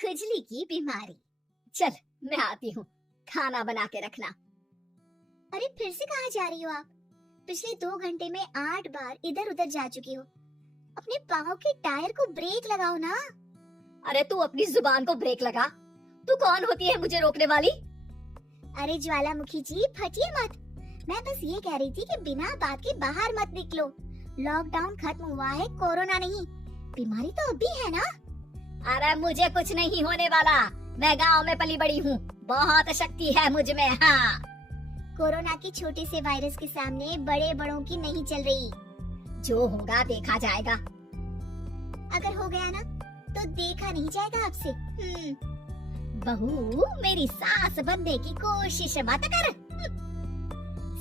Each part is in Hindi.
खुजली की बीमारी। चल मैं आती हूँ, खाना बना के रखना। अरे फिर से कहाँ जा रही हो आप? पिछले 2 घंटे में 8 बार इधर उधर जा चुकी हो। अपने पाँव के टायर को ब्रेक लगाओ ना। अरे तू अपनी जुबान को ब्रेक लगा। तू कौन होती है मुझे रोकने वाली? अरे ज्वालामुखी जी फटिए मत। मैं बस ये कह रही थी कि बिना बात के बाहर मत निकलो। लॉकडाउन खत्म हुआ है, कोरोना नहीं। बीमारी तो अभी है ना। अरे मुझे कुछ नहीं होने वाला। मैं गांव में पली बड़ी हूँ, बहुत शक्ति है मुझ में। हाँ, कोरोना के छोटे से वायरस के सामने बड़े बड़ों की नहीं चल रही। जो होगा देखा जाएगा। अगर हो गया ना तो देखा नहीं जाएगा आपसे। बहू मेरी सास बनने की कोशिश मत कर।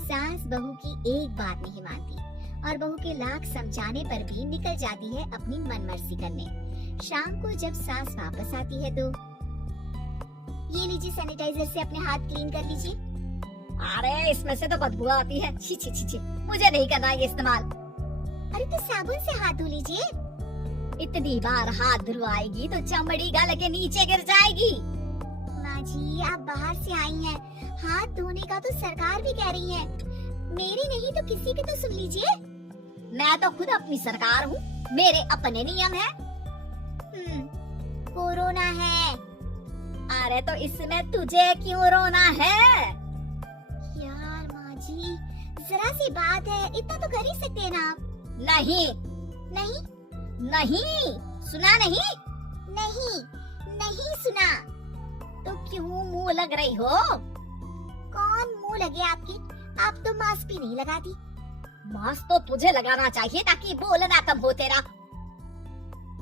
सास बहू की एक बात नहीं मानती और बहू के लाख समझाने पर भी निकल जाती है अपनी मनमर्जी करने। शाम को जब सास वापस आती है तो ये लीजिए, सैनिटाइजर से अपने हाथ क्लीन कर लीजिए। अरे इसमें से तो बदबू आती है। छी छी छी छी, मुझे नहीं करना ये इस्तेमाल। अरे तो साबुन से हाथ धो लीजिए। इतनी बार हाथ धुलवाएगी तो चमड़ी गल के नीचे गिर जाएगी। माँ जी आप बाहर से आई हैं, हाथ धोने का तो सरकार भी कह रही है। मेरी नहीं तो किसी की तो सुन लीजिए। मैं तो खुद अपनी सरकार हूँ, मेरे अपने नियम है। कोरोना है। अरे तो इसमें तुझे क्यों रोना है? यार माँ जी जरा सी बात है, इतना तो कर ही सकते हैं ना आप। नहीं नहीं नहीं सुना नहीं? नहीं नहीं सुना। तो क्यों मुंह लग रही हो? कौन मुंह लगे आपकी? आप तो मास्क भी नहीं लगाती। मास्क तो तुझे लगाना चाहिए ताकि बोलना कम हो तेरा।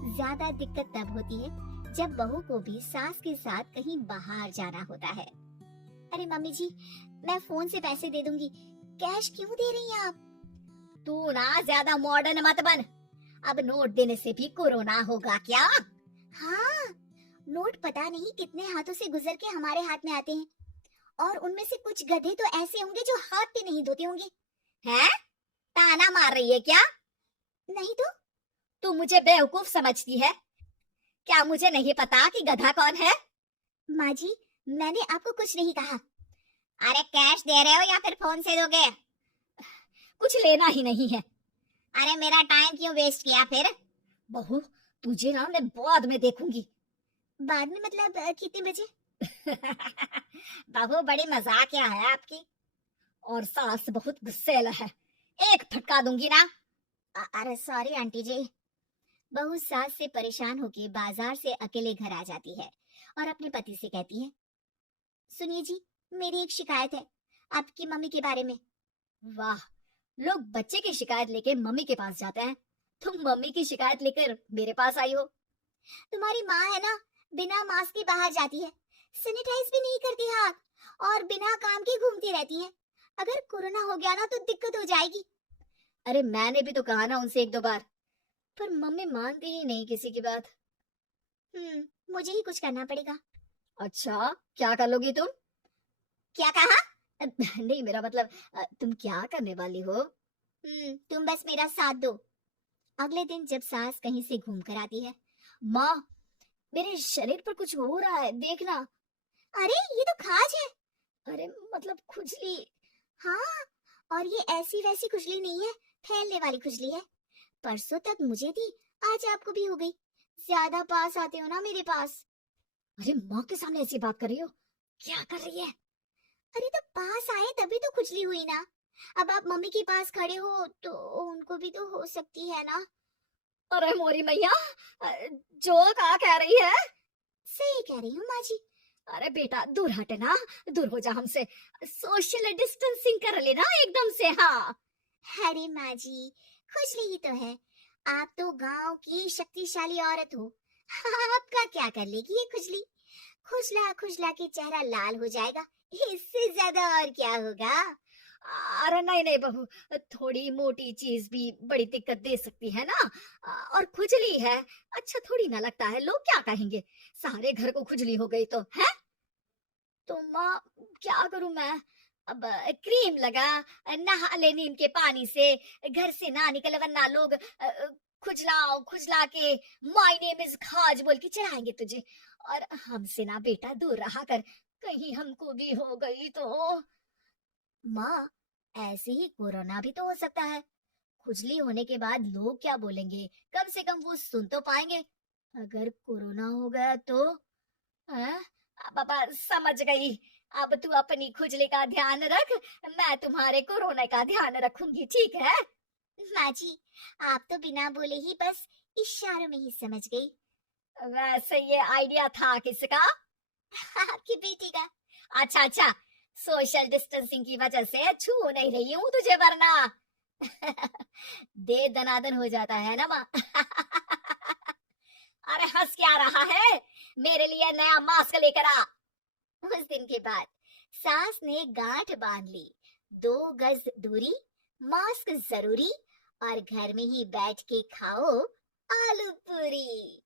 ज्यादा दिक्कत तब होती है जब बहू को भी सास के साथ कहीं बाहर जाना होता है। अरे मम्मी जी मैं फोन से पैसे दे दूंगी, कैश क्यों दे रही हैं आप? तू ना ज्यादा मॉडर्न मत बन। अब नोट देने से भी कोरोना होगा क्या? हाँ, नोट पता नहीं कितने हाथों से गुजर के हमारे हाथ में आते हैं और उनमें से कुछ गधे तो ऐसे होंगे जो हाथ भी नहीं धोते होंगे। हैं? ताना मार रही है क्या? नहीं तो। तू मुझे बेवकूफ समझती है क्या? मुझे नहीं पता कि गधा कौन है? माँ जी मैंने आपको कुछ नहीं कहा। अरे कैश दे रहे हो या फिर फोन से दोगे? कुछ लेना ही नहीं है। अरे मेरा टाइम क्यों वेस्ट किया फिर? बहू तुझे ना मैं बाद में देखूंगी। बाद में मतलब कितने बजे? बहू बड़ी मजाकिया है आपकी। और सास बहुत गुस्सेल है, एक फटका दूंगी ना। अरे सॉरी आंटी जी। बहू सास से परेशान होके बाजार से अकेले घर आ जाती है और अपने पति से कहती है, सुनिए जी मेरी एक शिकायत है आपकी मम्मी के बारे में। वाह, लोग बच्चे की शिकायत लेके मम्मी के पास जाते हैं, तुम मम्मी की शिकायत लेकर मेरे पास आई हो। तुम्हारी माँ है ना, बिना मास्क के बाहर जाती है, सैनिटाइज भी नहीं करती हाथ और बिना काम के घूमती रहती है। अगर कोरोना हो गया ना तो दिक्कत हो जाएगी। अरे मैंने भी तो कहा ना उनसे 1-2 बार, पर मम्मी मानती ही नहीं किसी की बात। मुझे ही कुछ करना पड़ेगा। अच्छा क्या कर लोगी तुम? क्या कहा? नहीं मेरा मतलब तुम क्या करने वाली हो? तुम बस मेरा साथ दो। अगले दिन जब सास कहीं से घूम कर आती है, माँ मेरे शरीर पर कुछ हो रहा है देखना। अरे ये तो खाज है। अरे मतलब खुजली। हाँ, और ये ऐसी वैसी खुजली नहीं है, फैलने वाली खुजली है। परसों तक मुझे थी, आज आपको भी हो गई। ज्यादा पास आते हो ना मेरे पास। अरे माँ के सामने ऐसी बात कर रही हो? क्या कर रही है? अरे तो पास आए तभी तो खुजली हुई ना। अब आप मम्मी के पास खड़े हो तो उनको भी तो हो सकती है ना। अरे मोरी मैया, जो कहा कह रही है? सही कह रही हूँ माँ जी। अरे बेटा दूर हटे ना, दूर हो जा हमसे। सोशल डिस्टेंसिंग कर लेना एकदम से। हाँ अरे माँ जी खुजली ही तो है, आप तो गांव की शक्तिशाली औरत हो, आपका क्या कर लेगी ये खुजली? खुजला खुजला के चेहरा लाल हो जाएगा, इससे ज्यादा और क्या होगा? अरे नहीं नहीं बहू, थोड़ी मोटी चीज भी बड़ी दिक्कत दे सकती है ना। और खुजली है, अच्छा थोड़ी ना लगता है, लोग क्या कहेंगे? सारे घर को खुजली हो गई तो है। तो माँ क्या करूं मैं? अब क्रीम लगा, नहा ले नीम के पानी से, घर से ना निकल वरना लोग खुजलाओ खुजला के माय नेम इज खाज बोल के चढ़ाएंगे तुझे। और हमसे ना बेटा दूर रहा कर, कहीं हमको भी हो गई तो। माँ, ऐसे ही कोरोना भी तो हो सकता है। खुजली होने के बाद लोग क्या बोलेंगे, कम से कम वो सुन तो पाएंगे। अगर कोरोना हो गया तो? हाँ? पापा समझ गई। अब तू अपनी खुजली का ध्यान रख, मैं तुम्हारे कोरोना का ध्यान रखूंगी, ठीक है? माँ जी, आप तो बिना बोले ही बस इशारों में ही समझ गई। वैसे ये आइडिया था किसका? आपकी बेटी का। अच्छा अच्छा, सोशल डिस्टेंसिंग की वजह से छू नहीं रही हूँ तुझे, वरना दे दनादन हो जाता है ना माँ। अरे हंस क्या रहा है, मेरे लिए नया मास्क लेकर आ। उस दिन के बाद सास ने गांठ बांध ली, 2 गज दूरी, मास्क जरूरी, और घर में ही बैठ के खाओ आलू पूरी।